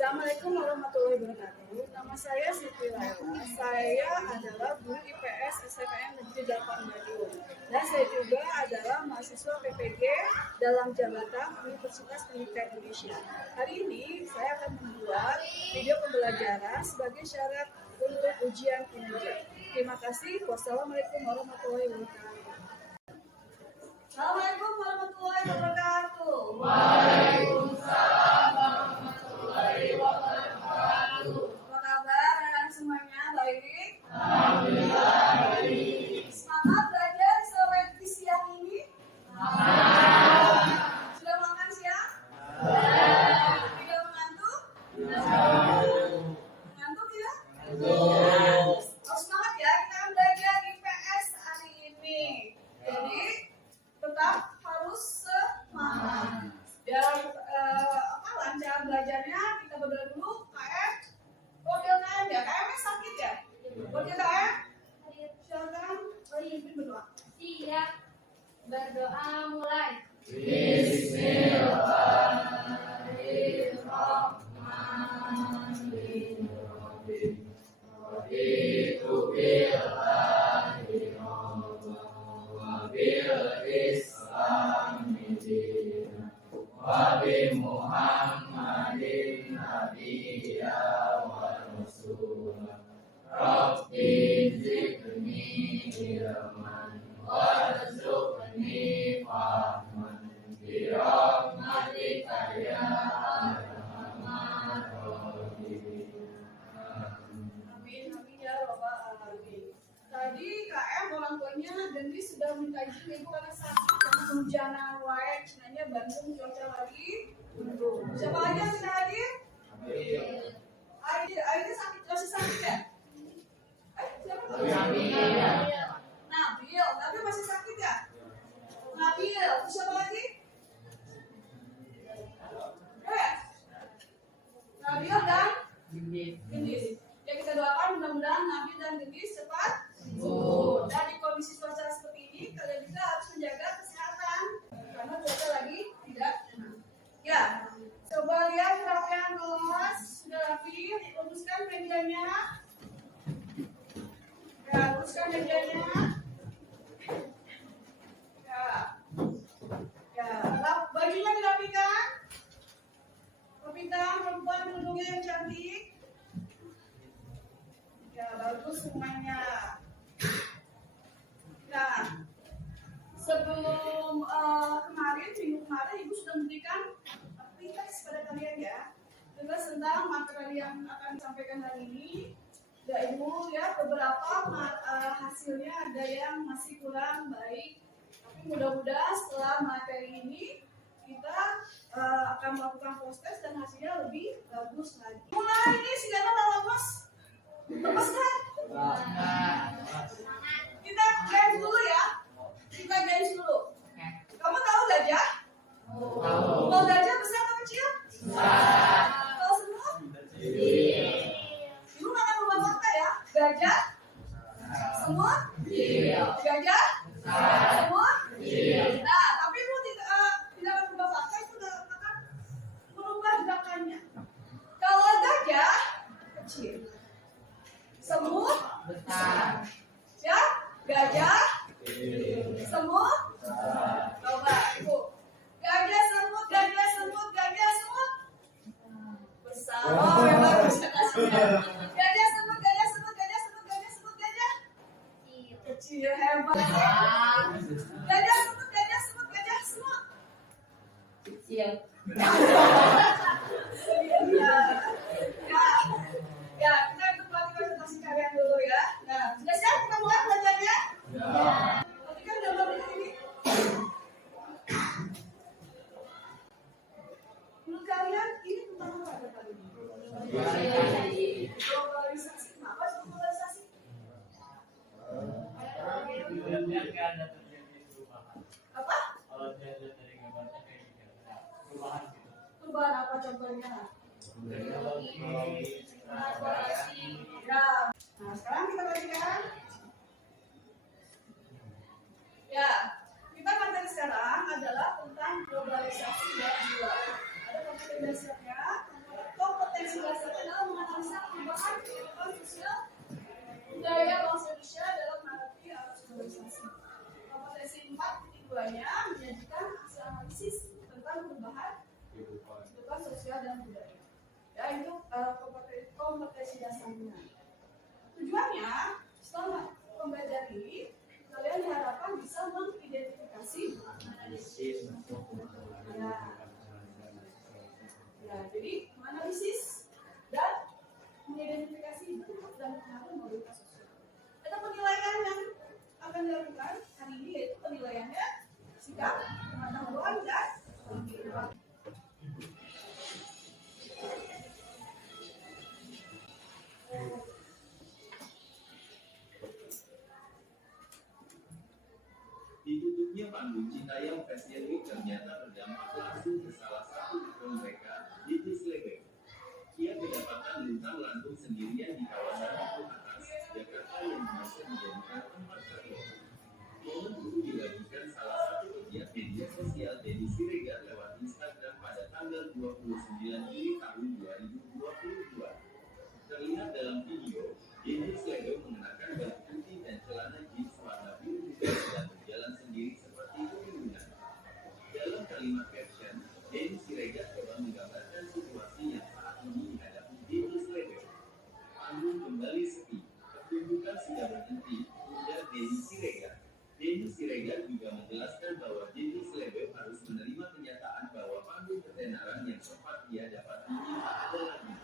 Assalamualaikum warahmatullahi wabarakatuh. Nama saya Siti Laila. Saya adalah guru IPS SMPN Negeri 8 Madiun. Dan saya juga adalah mahasiswa PPG dalam jabatan Universitas Pendidikan Indonesia. Hari ini saya akan membuat video pembelajaran sebagai syarat untuk ujian kinerja. Terima kasih. Wassalamualaikum warahmatullahi wabarakatuh. Assalamualaikum warahmatullahi wabarakatuh. Waalaikumsalam warahmatullahi wabarakatuh. Apa kabar anak semuanya? Baik? Alhamdulillah baik. Semangat belajar sore di siang ini? Semangat. Sudah makan siang? Sudah. Tidak mengantuk? Sudah. Mengantuk tidak? Sudah. Harus semangat ya, kita akan belajar IPS hari ini. Jadi tetap harus semangat. Biar lancar belajarnya, kita berdoa dulu. KM, wakil KM ya? KM sakit ya? Wakil KM? Silakan, pimpin berdoa. Siap. Berdoa mulai. Bismillahirrahmanirrahim. Raditu billahi rabban wa bil islami dinan wa bi Muhammadin nabiyya wa rasulah. Rabbi zidni ilman warzuqni fahman bi rahmatika ya arhamar rahimin. Amin, amin ya robbal alamin. Tadi KM orang tuanya Dendi sudah minta izin ibu karena sakit karena kehujanan wae, cenanya Bandung cuaca lagi mendung. Siapa lagi yang tidak hadir? Aida sakit, masih sakit ya? Siapa? Nabil. Nabil masih sakit ya? Nabil, siapa lagi? Nabil dan Gendis. Ya kita doakan mudah-mudahan Nabil dan Gendis cepat sembuh. Dan di kondisi cuaca seperti ini kalian juga harus menjaga kesehatan karena cuaca lagi tidak enak. Ya, coba lihat perapian kelas sudah rapi, luruskan mejanya. Ya, luruskan mejanya. Bajunya dirapikan. Rapikan perempuan kerudungnya yang cantik. Ya, bagus semuanya. Nah, sebelum minggu kemarin Ibu sudah memberikan tugas pada kalian ya. Tugas tentang materi yang akan disampaikan hari ini. Ya Ibu ya, beberapa hasilnya ada yang masih kurang baik. Tapi mudah-mudahan setelah materi ini kita akan melakukan proses dan hasilnya lebih bagus lagi. Mulai ini sidangnya udah lemes. Lemes kan? Kita games dulu ya. Kita games dulu. Kamu tahu gajah? Tahu gajah besar atau kecil? Besar. Tahu semua? Ibu makan rumah fakta ya. Gajah? Semua? Gajah? Semua? Nah, tapi Ibu tidak akan berubah fakta, itu akan merubah gerakannya. Kalau gajah kecil, semut besar. Ya, gajah, semut. Coba Ibu. Gajah, semut, gajah, semut, gajah, semut. Besar. Oh, yang bagus hasilnya. Gajah, semut, gajah, semut, gajah, semut, gajah, semut, gajah. Kecil, hebat. Gajah, semut, gajah, semut, gajah, semut. Siap. Ya, kita ikut pelatih presentasi kalian dulu ya. Nah, sudah siap kita mulai belajarnya? Perhatikan gambar berikut ini. Menurut kalian ini tentang apa kata ini? Globalisasi. Kenapa sih globalisasi? Apa? Perubahan apa contohnya? Ya. Nah, sekarang kita perhatikan. Ya, kita materi sekarang adalah tentang globalisasi bab 2. Ada kompetensinya, kompetensi kompetensi dasarnya. Tujuannya setelah pembelajaran ini kalian diharapkan bisa mengidentifikasi jadi menganalisis dan mengidentifikasi bentuk dan pengaruh mobilitas sosial. Ada penilaian yang akan dilakukan hari ini, yaitu penilaiannya sikap, pengetahuan, dan kehidupan. Ditutupnya panggung Citayam Fashion Week ternyata berdampak langsung ke salah satu ikon mereka, Didi Slebek. Ia kedapatan luntang-lantung sendirian di kawasan Duku Atas, Jakarta yang biasa dijadikan tempat karaoke. Momen itu dibagikan salah satu pegiat media sosial Denny Siregar lewat Instagram pada tanggal 29 Juli tahun 2022. Terlihat dalam video, Didi Slebek mengenakan baju putih dan celana jeans warna biru muda dan berjalan sendiri seperti kunjungan. Dalam kalimat caption, Denny Siregar coba menggambarkan situasi yang saat ini dihadapi Didi Slebek. Panggung kembali sepi, pertunjukan sudah berhenti, ujar Denny Siregar. Denny Siregar juga menjelaskan bahwa Didi Slebek harus menerima kenyataan bahwa panggung ketenaran yang sempat dia dapat ini tak ada lagi.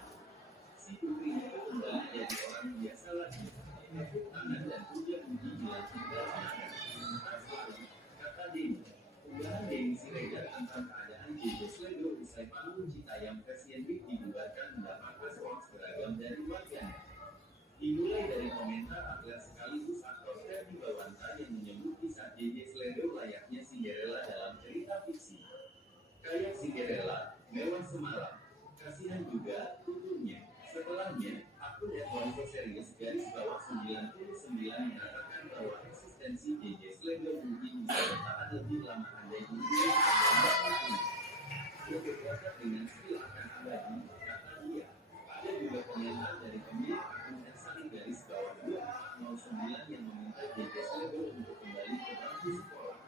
Si putri itu kembali jadi orang biasa lagi. Tepuk tangan dan puja-puji dilanjutkan semangat. Tak selalu, kata Denny. Unggahan Denny Siregar tentang keadaan Didi Slebek usai panggung Citayam Fashion Week dibubarkan mendapat respons beragam dari warganet. Dimulai dari komentar atlet sekaligus aktor Ferdi Bawanta yang menyebut kisah Didi Slebek layaknya Cinderella dalam cerita fiksi. Kayak Cinderella, mewah semalam. Kasihan juga tuturnya. Setelahnya, akun @wanso serius _99 mengatakan bahwa eksistensi DJ Slebek mungkin bisa bertahan lebih lama andai hubungan dengan lebih dekat dengan skill akan abadi, kata dia. Ada juga komentar dari pemilik akun @_2409 yang meminta DJ Slebek untuk kembali ke bangku sekolah.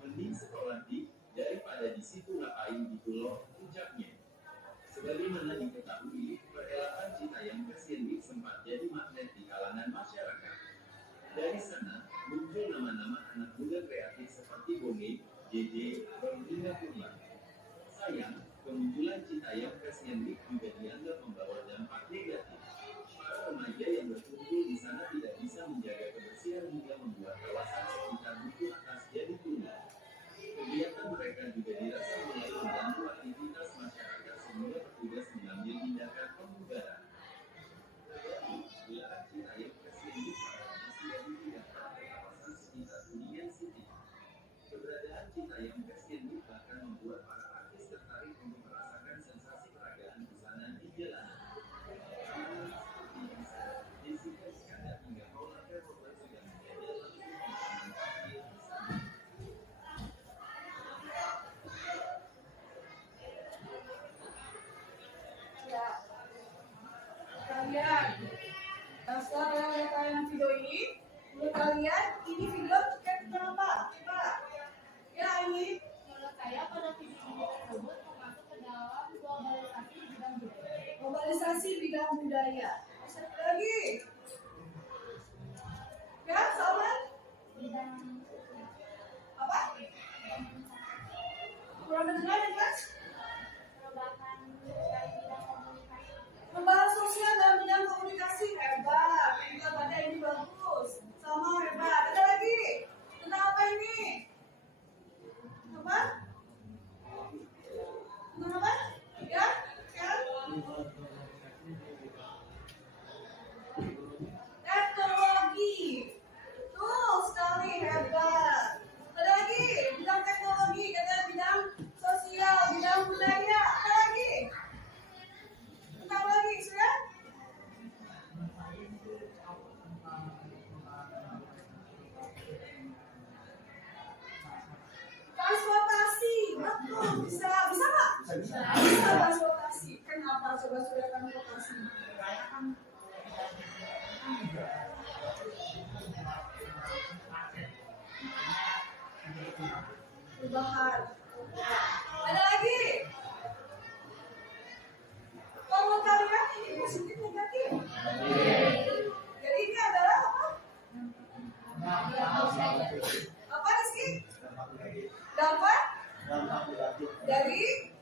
Mending sekolah daripada di situ ngapain gitu loh, ucapnya. Sebagaimana diketahui, perhelatan Citayam Fashion Week sempat jadi magnet di kalangan masyarakat. Dari sana, muncul nama-nama anak muda kreatif seperti Bonge, JJ, dan hingga Purba. Sayang, kemunculan Citayam Fashion Week juga dianggap membawa dampak negatif. Para remaja yang berkumpul di sana tidak bisa menjaga kebersihan hingga membuat kawasan sekitar Duku Atas jadi tunggal. Kegiatan mereka juga dirasa mulai mengganggu aktivitas masyarakat sehingga petugas mengambil tindakan pembubaran. Gelaran Citayam Fashion Week sudah dipindahkan ke kawasan sekitar Kuningan City. Keberadaan Citayam Fashion Week bahkan membuat para artis tertarik untuk merasakan sensasi peragaan busana di jalanan. Jessica Iskandar hingga Paula Verhoeven sudah menjadi langsung pengalaman tampil di sana. Kalian, setelah kalian lihat tayangan video ini, menurut kalian ini video kayak kenapa? Coba, ya ini. Menurut saya pada video ini tersebut termasuk ke dalam globalisasi bidang budaya. Globalisasi bidang budaya. Satu lagi. Ya, Salman? Bidang Apa? Kurang dengar ya, Mas? perubahan dari bidang komunikasi. Pembahas sosial dalam bidang komunikasi hebat. Juga pada ini bagus. Sama hebat. Ada lagi. Tentang apa ini? Apa? Tentang apa? Ya? Kan? Teknologi. Tuh sekali hebat. Ada lagi. Bidang teknologi. Ada bidang sosial. Bidang budaya. Ada lagi. Tentang lagi, sudah? Transportasi, betul, bisa nggak? Bisa transportasi. Kenapa coba sudah transportasi? Perubahan. Ada lagi? Kalau kalian positif negatif? Jadi ini adalah apa? Apa Rizky? Dampak dari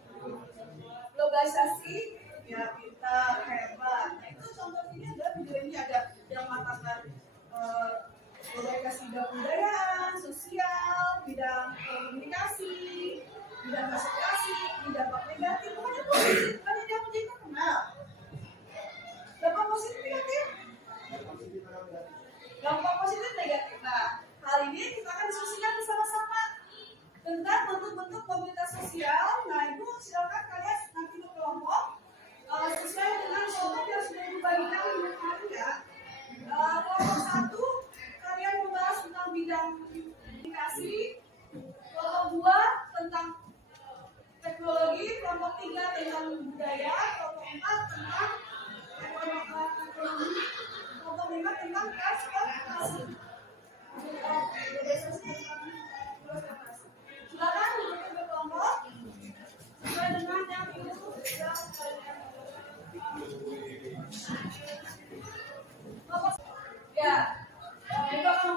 globalisasi. Ya kita hebat. Nah itu contoh ini adalah video ini ada yang mengatakan globalisasi bidang kebudayaan, sosial, bidang komunikasi, bidang klasifikasi, bidang dampak negatif. Pokoknya positif. Kan yang menjadi kenal. Dampak positif negatif. Dampak positif negatif. Nah, hal ini kita akan diskusikan bersama-sama tentang bentuk-bentuk komunitas sosial. Nah, itu silakan kalian nanti berkelompok sesuai dengan kelompok yang sudah dibagikan minggu kemarin ya. Kelompok 1 kalian membahas tentang bidang komunikasi, kelompok 2 tentang teknologi, kelompok 3 tentang budaya, kelompok 4 tentang ekonomi, kelompok 5 tentang transportasi. Silakan duduk berkelompok sesuai dengan yang minggu yang kalian. Ya, Ibu akan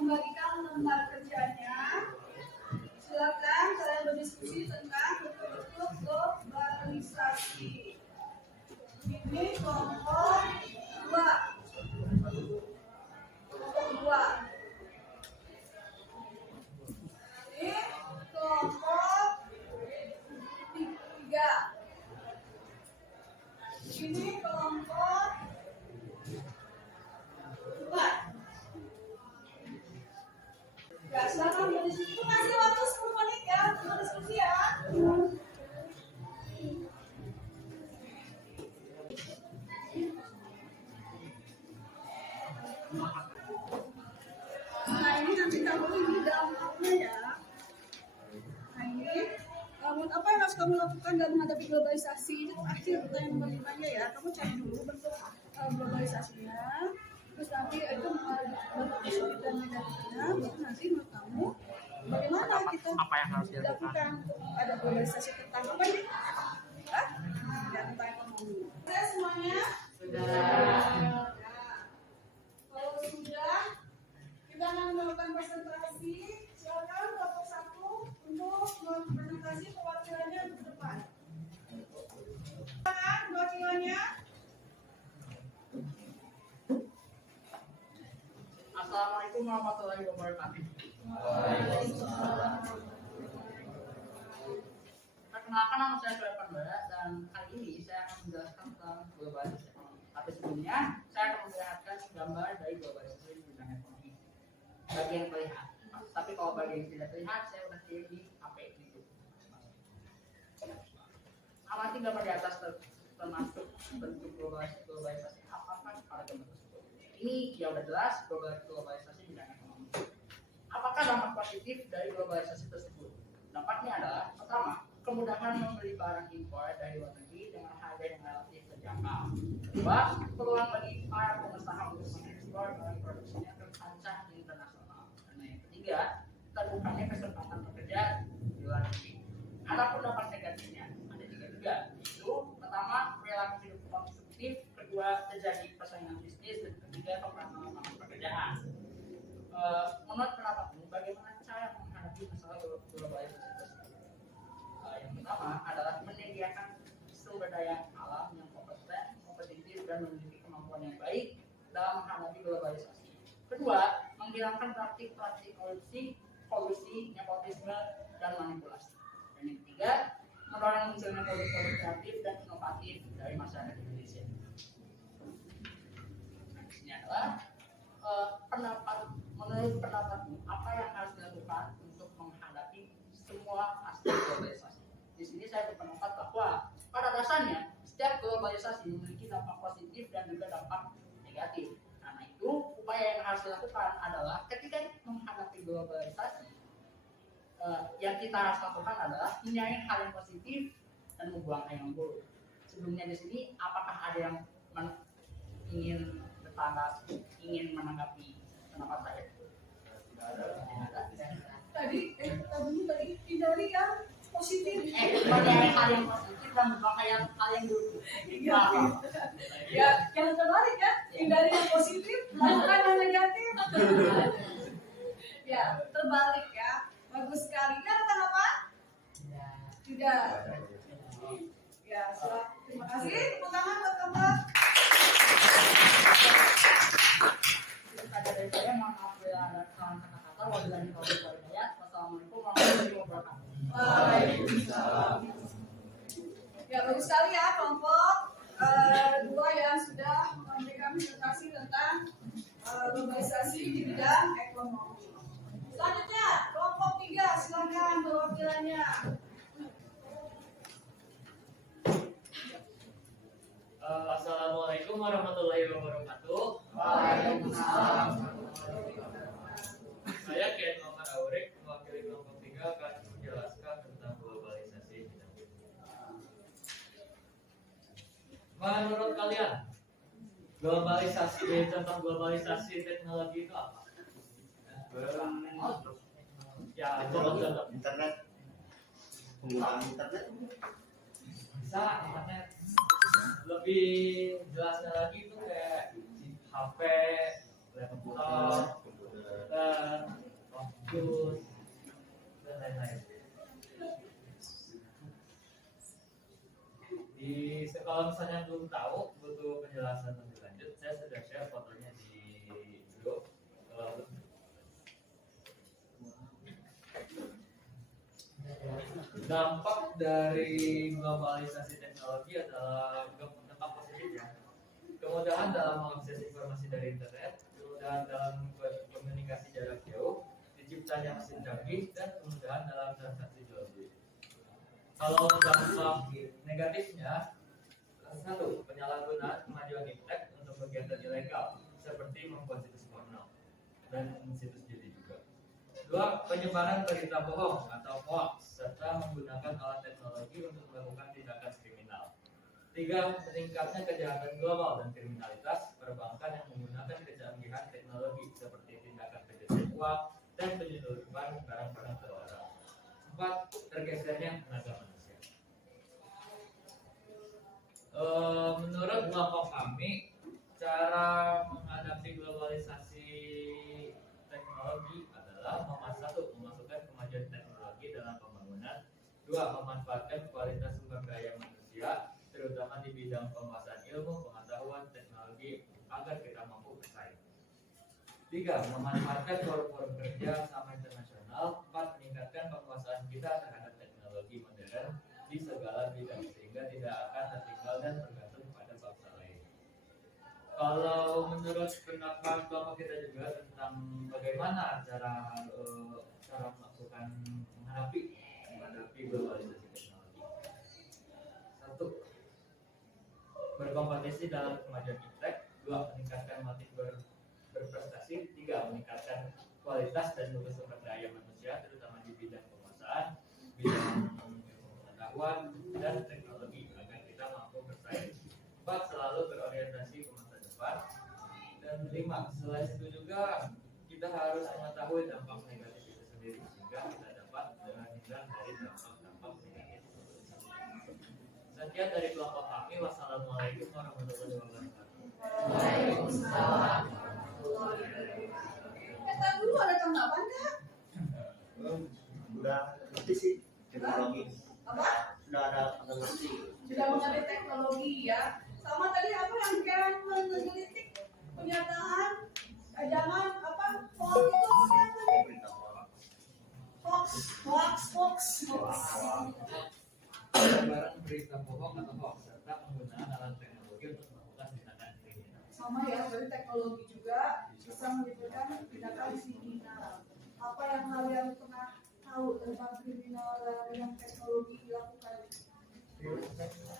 membagikan lembar kerjanya. Silakan kalian berdiskusi tentang bentuk-bentuk globalisasi. Ini kelompok 2. Kelompok 2. Ini kelompok 3. Ini kelompok 4. Ya, silakan berdiskusi. Itu kasih waktu 10 menit ya untuk berdiskusi ya. Nah ini nanti kamu ini dampaknya ya. Nah ini apa yang harus kamu lakukan dalam menghadapi globalisasi? Itu akhir pertanyaan nomor 5-nya ya. Kamu cari dulu bentuk globalisasinya. Terus nanti itu bentuk positif dan negatifnya. Baru nanti menurut kamu bagaimana kita Apa yang harus dilakukan? untuk ada globalisasi tentang apa ini? Hah? Ya, tentang ekonomi. Oke semuanya? Sudah. Kalau sudah, kita akan melakukan presentasi. Silakan kelompok 1 untuk presentasi perwakilannya ke depan. Silakan perwakilannya. Assalamualaikum warahmatullahi wabarakatuh. Perkenalkan, nama saya Soeb Pandora dan kali ini saya akan menjelaskan tentang globalisasi ekonomi. Tapi sebelumnya saya akan memperlihatkan gambar dari globalisasi di bidang ekonomi. Bagi yang terlihat, tapi kalau bagi yang tidak terlihat, saya udah kirim di HP gitu. Amati gambar di atas termasuk bentuk globalisasi apakah pada gambar tersebut. Ini ya udah jelas globalisasi bidang ekonomi. Apakah dampak positif dari globalisasi tersebut? Dampaknya adalah pertama, kemudahan membeli barang impor dari luar negeri dengan harga yang relatif terjangkau. Kedua, peluang bagi para pengusaha untuk mengekspor barang produksinya ke kancah internasional. Dan yang ketiga, terbukanya kesempatan bekerja di luar negeri. Adapun dampak negatifnya ada 3 juga. Itu pertama, perilaku hidup konsumtif, kedua, terjadi persaingan bisnis, dan ketiga, pemerataan lapangan pekerjaan. Menurut pendapatmu, bagaimana cara menghadapi masalah globalisasi tersebut? Yang pertama adalah menyediakan sumber daya alam yang kompeten, kompetitif, dan memiliki kemampuan yang baik dalam menghadapi globalisasi. Kedua, menghilangkan praktik-praktik kolusi, nepotisme, dan manipulasi. Dan yang ketiga, mendorong munculnya produk-produk kreatif dan inovatif dari masyarakat Indonesia. Ini adalah menurut pendapatmu, apa yang harus dilakukan untuk menghadapi semua aspek globalisasi? Di sini saya berpendapat bahwa pada dasarnya setiap globalisasi memiliki dampak positif dan juga dampak negatif. Karena itu, upaya yang harus dilakukan adalah ketika menghadapi globalisasi, yang kita harus lakukan adalah mencari hal yang positif dan membuang hal yang buruk. Sebelumnya di sini, apakah ada yang ingin bertambah, ingin menanggapi pendapat saya? Tadi hindari yang positif. Mencari hal yang positif dan pakai yang hal yang dulu. Ya, jangan terbalik ya. Hindari yang positif, lakukan yang negatif. Ya, terbalik ya. Bagus sekali. Ini tentang apa? Tidak. Ya, terima kasih. Tepuk tangan buat kamu. Ada dari saya, mohon maaf bila ada kesalahan kata-kata. Wabillahi taufiq wal hidayah. Wassalamualaikum warahmatullahi wabarakatuh. Waalaikumsalam. Ya, bagus sekali ya kelompok 2 yang sudah memberikan presentasi tentang globalisasi di bidang ekonomi. Selanjutnya, kelompok 3, silakan perwakilannya. Assalamualaikum warahmatullahi wabarakatuh. Waalaikumsalam. Saya Ken Muhammad Aurik, mewakili kelompok 3 akan menjelaskan tentang globalisasi. Menurut kalian, contoh globalisasi teknologi itu apa? Ya, contoh internet, penggunaan internet. bisa internet. Lebih jelasnya lagi itu kayak HP, laptop, komputer, dan lain-lain. Kalau misalnya belum tahu, butuh penjelasan lebih lanjut, saya sudah share fotonya di grup. Dampak dari globalisasi teknologi adalah dampak positif ya. Kemudahan dalam mengakses informasi dari internet, kemudahan dalam komunikasi jarak jauh, diciptanya mesin canggih, dan kemudahan dalam transaksi jual beli. Kalau dampak negatifnya, 1. Penyalahgunaan kemajuan iptek untuk kegiatan ilegal, seperti membuat situs porno dan situs judi juga. 2. Penyebaran berita bohong atau hoax, serta menggunakan alat teknologi untuk melakukan tindakan kriminal. 3. Meningkatnya kejahatan global dan kriminalitas perbankan yang menggunakan kecanggihan teknologi seperti tindakan pencucian uang dan penyelundupan barang-barang terlarang. 4. Tergesernya tenaga manusia. Menurut kelompok kami, cara menghadapi globalisasi teknologi adalah memasukkan kemajuan teknologi dalam pembangunan. 2. Memanfaatkan kualitas sumber daya manusia, terutama di bidang penguasaan ilmu, pengetahuan, teknologi, agar kita mampu bersaing. 3. Memanfaatkan forum-forum kerja sama internasional. 4. Meningkatkan penguasaan kita terhadap teknologi modern di segala bidang, sehingga tidak akan tertinggal dan bergantung pada bangsa lain. Kalau menurut pendapat kelompok kita juga tentang bagaimana cara menghadapi globalisasi teknologi. 1. Berkompetisi dalam kemajuan iptek. 2. Meningkatkan motif berprestasi. 3. Meningkatkan kualitas dan mutu sumber daya manusia, terutama di bidang penguasaan, bidang pengetahuan dan teknologi, agar kita mampu bersaing. 4. Selalu berorientasi ke masa depan. Dan 5. Selain itu juga kita harus mengetahui dampak negatif itu sendiri, sehingga kita dapat terhindar dari dampak-dampak negatif. Sekian dari kelompok kami. Wassalamualaikum warahmatullahi wabarakatuh. Waalaikumsalam. Kata dulu ada tanggapan nggak? Udah ngerti sih teknologi. Apa? Sudah ada ngerti. Sudah mengerti teknologi ya. Sama tadi apa yang kan menggelitik pernyataan jangan apa hoax itu apa tadi? Hoax. Penyebaran berita bohong atau hoax, serta penggunaan alat teknologi untuk melakukan tindakan kriminal. Sama ya, berarti teknologi juga bisa menimbulkan tindakan kriminal. Apa yang kalian pernah tahu tentang kriminal yang teknologi dilakukan?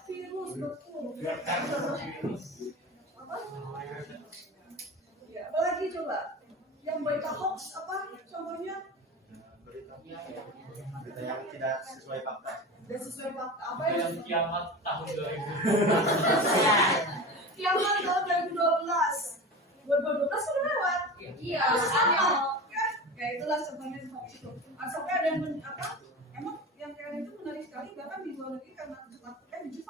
Virus betul. Apa? Ya, apalagi coba? Yang berita hoax apa contohnya? Berita yang tidak sesuai fakta. Dan sesuai fakta apa Yang yang kiamat tahun 2000. kiamat tahun 2012 sudah lewat. Iya, sama. Ya itulah contohnya hoax itu. Sampai ada yang emang yang kalian itu menarik sekali, bahkan di luar negeri karena melakukan justru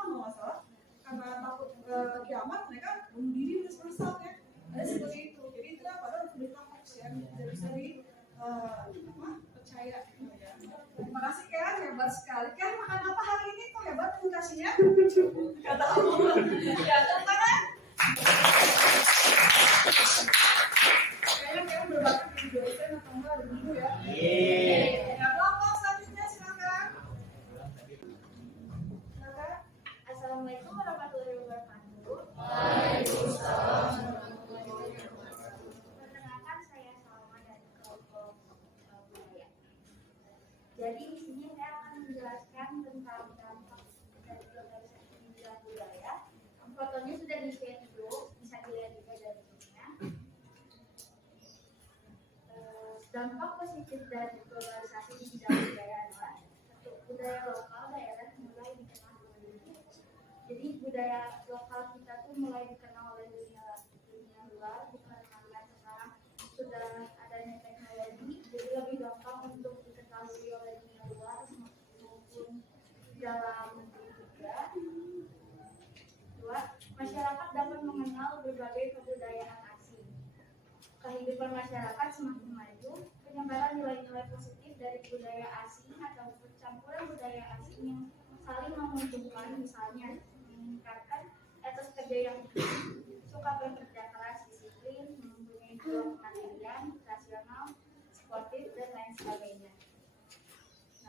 hebat sekali. Kan makan apa hari ini? Kok hebat mutasinya? Gak tahu. Ya, tepuk tangan. Kayaknya berbakat di dosen atau enggak ada guru ya. Ya, kelompok selanjutnya silakan. Silakan. Assalamualaikum warahmatullahi wabarakatuh. Waalaikumsalam. Perkenalkan, saya Salma dari kelompok budaya. Jadi di sini saya akan menjelaskan tentang dampak dari globalisasi di bidang budaya. Fotonya sudah di-share dulu, bisa dilihat juga dari sininya. Dampak positif dari globalisasi di bidang budaya adalah satu, budaya lokal daerah mulai dikenal oleh dunia. Jadi budaya lokal kita tuh mulai dikenal oleh dunia luar, dikarenakan sekarang sudah adanya teknologi, jadi lebih gampang untuk diketahui oleh dunia luar maupun dalam negeri juga. Dua, masyarakat dapat mengenal berbagai kebudayaan asing. Kehidupan masyarakat semakin maju, penyebaran nilai-nilai positif dari budaya asing atau percampuran budaya asing yang saling menguntungkan, misalnya meningkatkan etos kerja yang suka bekerja keras, disiplin, mempunyai jiwa kemandirian, rasional, sportif, dan lain sebagainya.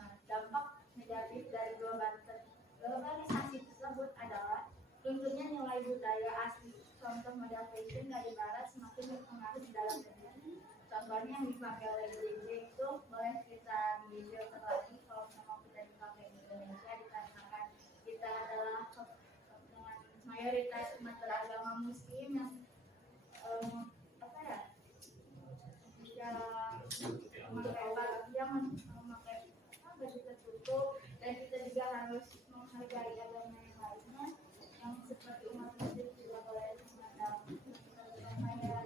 Nah, dampak negatif dari globalisasi tersebut adalah lunturnya nilai budaya asli. Contoh model fashion dari barat semakin berpengaruh di dalam negeri. Contohnya yang dipakai oleh DJ itu boleh kita filter lagi kalau memang kita dipakai di Indonesia, dikarenakan kita adalah dengan mayoritas umat beragama muslim yang memakai baju tertutup, dan kita juga harus menghargai agama yang lainnya yang seperti umat muslim juga boleh memandang pakaian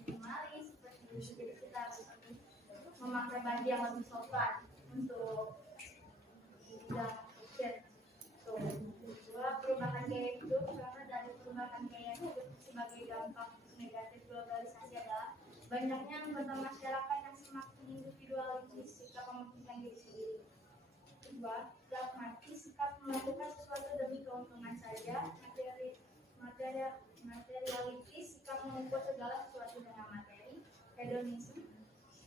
minimalis seperti kita harus memakai baju yang lebih sopan untuk bidang fashion. Dua, perubahan gaya hidup. Karena dari perubahan gaya hidup sebagai dampak negatif globalisasi adalah banyaknya anggota masyarakat yang semakin individualis, sikap mementingkan diri sendiri. Kedua, pragmatis, sikap melakukan sesuatu demi keuntungan saja. Materialistis, sikap mengukur segala sesuatu dengan materi. Hedonisme,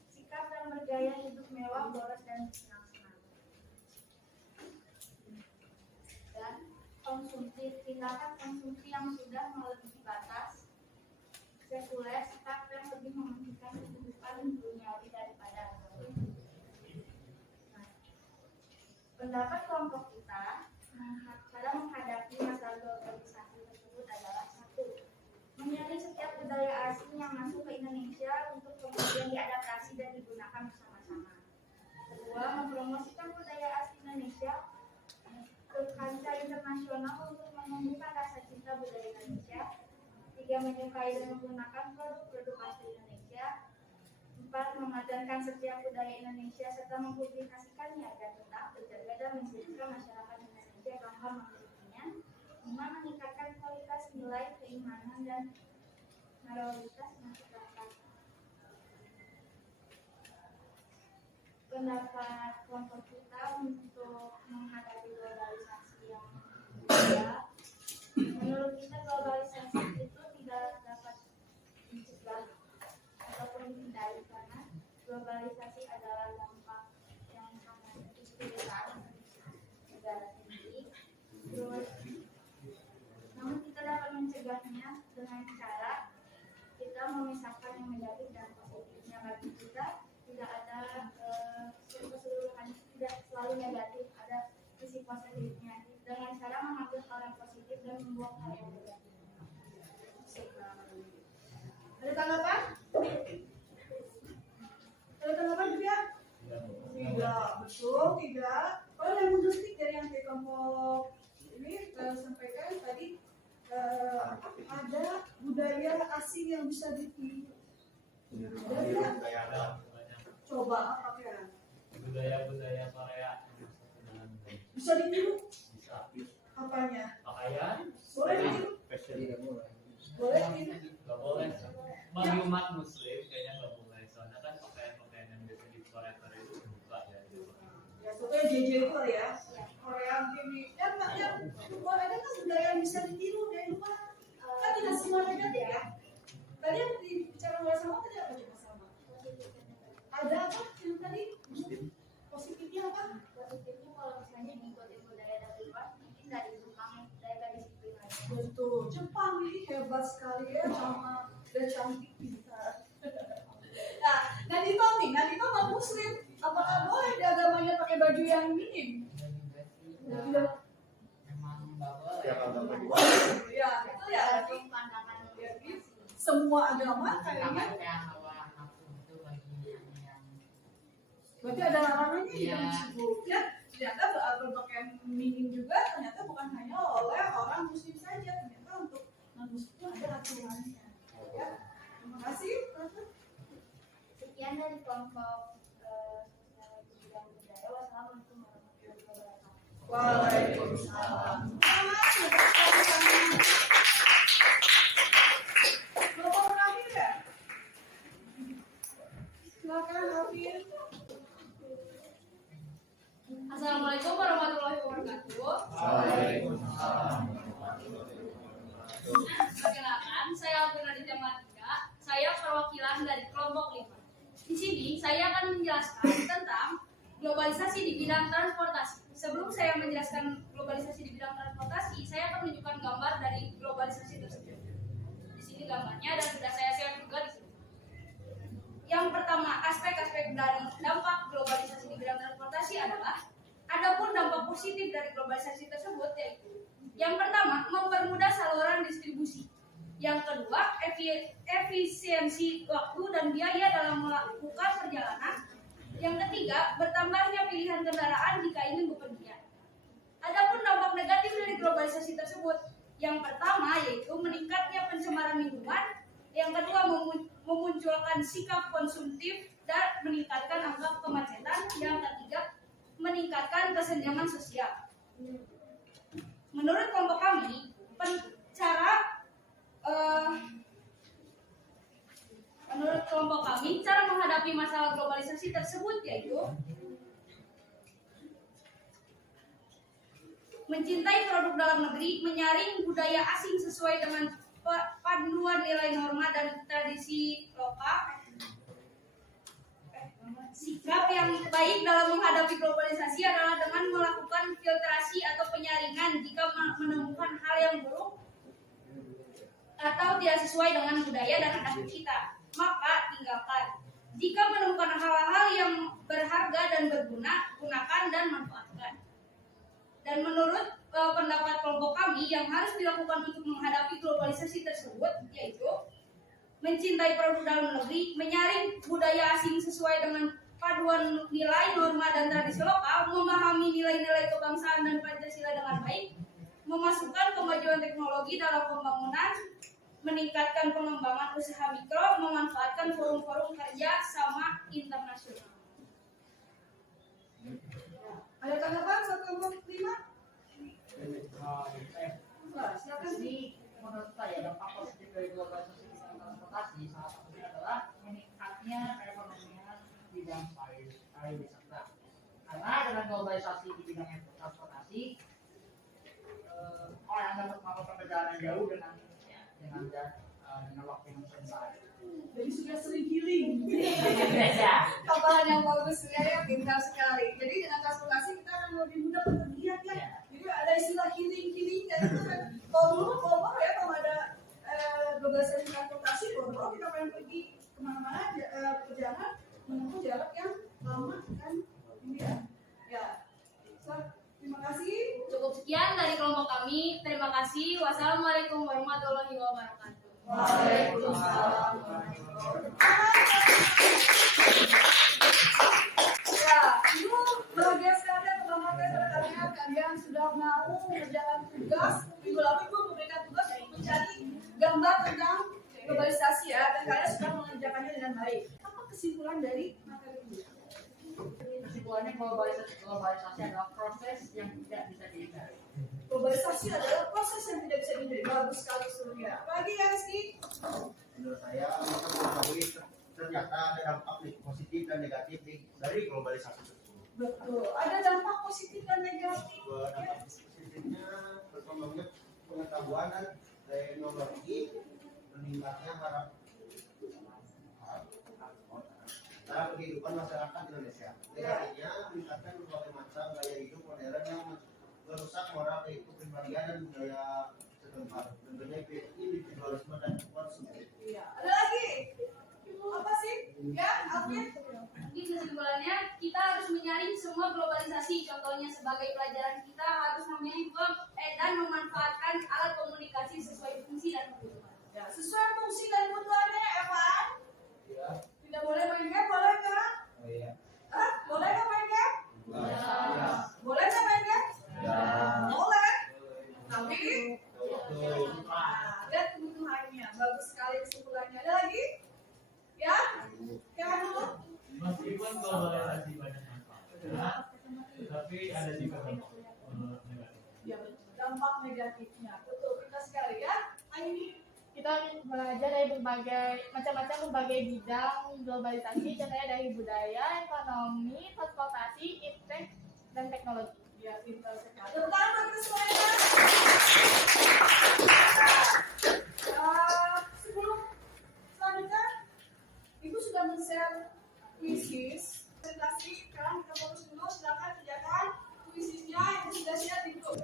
sikap yang bergaya hidup mewah, boros, dan senang-senang. Dan konsumsi, tindakan konsumsi yang sudah melebihi batas. Sekuler, sikap yang lebih mementingkan kehidupan duniawi daripada agama. Nah, pendapat kelompok kita cara menghadapi masalah globalisasi tersebut adalah satu, menyaring setiap budaya asing yang masuk ke Indonesia untuk kemudian diadaptasi dan digunakan bersama-sama. Kedua, mempromosikan budaya asli Indonesia ke kancah internasional untuk menumbuhkan rasa cinta budaya Indonesia. Tiga, menyukai dan menggunakan produk-produk asli Indonesia. Empat, memadankan setiap budaya Indonesia serta mempublikasikannya agar tetap terjaga dan menjadikan masyarakat Indonesia bangga memilikinya. Lima, meningkatkan kualitas nilai keimanan dan moralitas masyarakat. Pendapat kelompok kita untuk menghadapi globalisasi yang berbeda, menurut kita globalisasi itu tidak dapat dicegah ataupun dihindari karena globalisasi adalah dampak yang sangat signifikan negara sendiri. Terus, namun kita dapat mencegahnya dengan cara kita memisahkan yang negatif dan positifnya. Bagi kita tidak ada keseluruhan, tidak selalu negatif, ada sisi positifnya dengan cara mengambil hal yang positif dan membuang hal yang negatif. Ada tanggapan? Ada tanggapan juga? Tidak, betul, tidak. Kalau yang mundur sedikit dari yang di kelompok ini sampaikan tadi ada budaya asing yang bisa ditiru. Coba apa kira? Budaya Korea Bisa ditiru? bisa. Apanya? Pakaian Boleh ditiru? Boleh ditiru? nggak boleh. Bagi umat muslim kayaknya nggak boleh, soalnya kan pakaian yang biasa di Korea itu buka ya. Ya, sesuai JJ itu ya, Korea gini. Dan ada kan budaya yang bisa ditiru dari luar. Kan tidak semua negatif ya. Tadi yang bicara luar sama tadi apa coba sama? Ada apa yang tadi? Positifnya apa? Positifnya kalau misalnya diikutin budaya dari luar, mungkin dari Jepang mereka disiplin aja. Betul. Jepang ini hebat sekali ya, sama dan cantik pintar. Nah Nadito non Muslim, apakah boleh di agamanya pakai baju yang minim? Tidak. Memang bahwa Setiap agama juga. Ya, itu ya. Tergantung pandangan Jadi semua agama kayaknya kayak hawa nafsu itu bagi yang berarti ada larangannya di Iya. dalam situ. Ya, ternyata berpakaian minim juga ternyata bukan hanya oleh orang Muslim saja, ternyata untuk non Muslim pun ada aturannya. Ya, terima kasih. sekian dari kelompok sosial bidang budaya. Wassalamualaikum warahmatullahi wabarakatuh. Waalaikumsalam. Bapak Hafid ya? Silakan Hafid. Assalamualaikum warahmatullahi wabarakatuh. Perkenalkan, saya Alvin Aditya Matika. Saya perwakilan dari kelompok 5. Di sini saya akan menjelaskan tentang globalisasi di bidang transportasi. Sebelum saya menjelaskan globalisasi di bidang transportasi, saya akan menunjukkan gambar dari globalisasi tersebut. Di sini gambarnya dan sudah saya share juga di sini. Yang pertama, aspek-aspek dari dampak globalisasi di bidang transportasi adalah adapun dampak positif dari globalisasi tersebut yaitu yang pertama, mempermudah saluran distribusi. Yang kedua, efisiensi waktu dan biaya dalam melakukan perjalanan. Yang ketiga, bertambahnya pilihan kendaraan jika ingin bepergian. Adapun dampak negatif dari globalisasi tersebut, yang pertama yaitu meningkatnya pencemaran lingkungan. Yang kedua, memunculkan sikap konsumtif dan meningkatkan angka kemacetan. Yang ketiga, meningkatkan kesenjangan sosial. Menurut kelompok kami, cara menghadapi masalah globalisasi tersebut yaitu mencintai produk dalam negeri, menyaring budaya asing sesuai dengan panduan nilai norma dan tradisi lokal. Sikap yang baik dalam menghadapi globalisasi adalah dengan melakukan filtrasi atau penyaringan jika menemukan hal yang buruk atau tidak sesuai dengan budaya dan adat kita, maka tinggalkan. Jika menemukan hal-hal yang berharga dan berguna, gunakan dan manfaatkan. Dan menurut pendapat kelompok kami, yang harus dilakukan untuk menghadapi globalisasi tersebut yaitu mencintai produk dalam negeri, menyaring budaya asing sesuai dengan paduan nilai, norma, dan tradisi lokal, memahami nilai-nilai kebangsaan dan Pancasila dengan baik, memasukkan kemajuan teknologi dalam pembangunan, meningkatkan pengembangan usaha mikro, memanfaatkan forum-forum kerja sama internasional. Ada tanggapan satu kelompok 5? Silakan. Ini menurut saya dampak positif dari globalisasi di bidang transportasi salah satunya adalah meningkatnya perekonomian bidang pariwisata. Karena dengan globalisasi di bidang transportasi, orang dapat melakukan perjalanan jauh dengan waktu yang sebentar. Jadi sudah sering healing. Ya. Tambahan yang bagus ya, pintar sekali. Jadi dengan transportasi kita akan lebih mudah berpergian ya. Jadi ada istilah healing dan itu kan. Kalau dulu ya kalau ada globalisasi transportasi, kalau kita pengen pergi kemana-mana perjalanan menempuh jarak yang lama kan ini ya. Ya. So, terima kasih. Cukup sekian dari kelompok kami. Terima kasih. Wassalamualaikum warahmatullahi wabarakatuh. Waalaikumsalam. Ya, ibu bahagia sekali teman-teman kalian sudah mau mengerjakan tugas. Minggu lalu ibu memberikan tugas untuk mencari gambar tentang globalisasi ya, dan kalian sudah mengerjakannya dengan baik. Apa kesimpulan dari materi ini? Kesimpulannya globalisasi adalah proses yang tidak bisa dihindari. Globalisasi adalah proses yang tidak bisa dihindari. Bagus sekali Surya. Apalagi ya Rizky? Menurut saya kita mengetahui ternyata ada dampak positif dan negatif dari globalisasi tersebut. Betul. Ada dampak positif dan negatif. Dampak positifnya berkembangnya pengetahuan dan teknologi, meningkatnya taraf kehidupan masyarakat Indonesia. Negatifnya meningkatkan berbagai macam gaya hidup modern yang merusak moral kepribadian dan budaya setempat. Tentunya individualisme dan konsumen. Iya. Ada lagi? Apa sih? Ya, Alvin? Jadi kesimpulannya kita harus menyaring semua globalisasi. Contohnya sebagai pelajaran kita harus memilih dan memanfaatkan alat komunikasi sesuai fungsi dan kebutuhan. Ya, sesuai fungsi dan kebutuhannya, Evan. Ya. Tidak boleh main game, boleh nggak? Oh iya. Hah? Boleh nggak main game? Ya. Boleh nggak main game? Ya. Boleh. Tapi Betul. lihat kebutuhannya. Bagus sekali kesimpulannya. Ada lagi? Ya? Yang dulu? Meskipun globalisasi banyak manfaatnya, tetapi ada juga dampak negatif. Ya, dampak negatifnya. Betul, kita sekali ya. Ini Kita belajar dari berbagai bidang globalisasi, contohnya dari budaya, ekonomi, transportasi, iptek, dan teknologi. ya pintar sekali. Tepuk tangan buat kita semuanya. Sebelum selanjutnya, Ibu sudah men-share kuisis, presentasi. Sekarang kita fokus dulu. Silakan kerjakan kuisisnya yang sudah share di grup.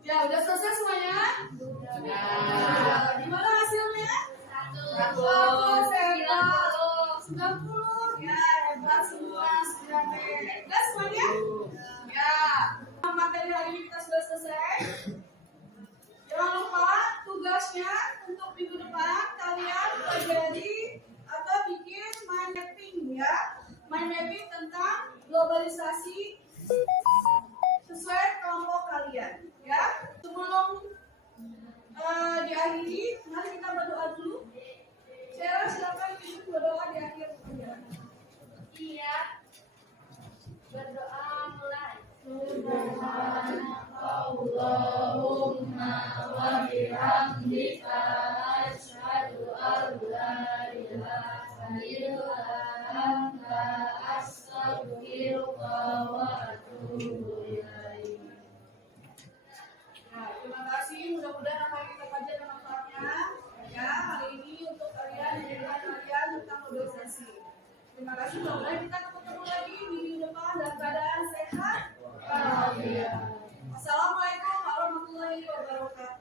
Ya, udah selesai semuanya? Sudah. Gimana hasilnya? 90. Ya, hebat semua. 90. Hebat semuanya? Ya. Materi hari ini kita sudah selesai. Jangan lupa tugasnya untuk minggu depan kalian pelajari atau bikin mind mapping ya. Mind mapping tentang globalisasi sesuai kelompok kalian ya. Sebelum diakhiri, mari kita berdoa dulu. Sarah, silakan ibu berdoa di akhir pembelajaran. Iya. Berdoa mulai. Allahumma wa bihamdika asyhadu an la ilaha illa anta astaghfiruka wa atubu ilaik. Nah, terima kasih. Mudah-mudahan apa yang kita pelajari ada manfaatnya. Ya, hari ini untuk kalian menjadikan kalian tentang globalisasi. Terima kasih. Mudah-mudahan kita ketemu lagi minggu depan dalam keadaan sehat. Assalamualaikum warahmatullahi wabarakatuh.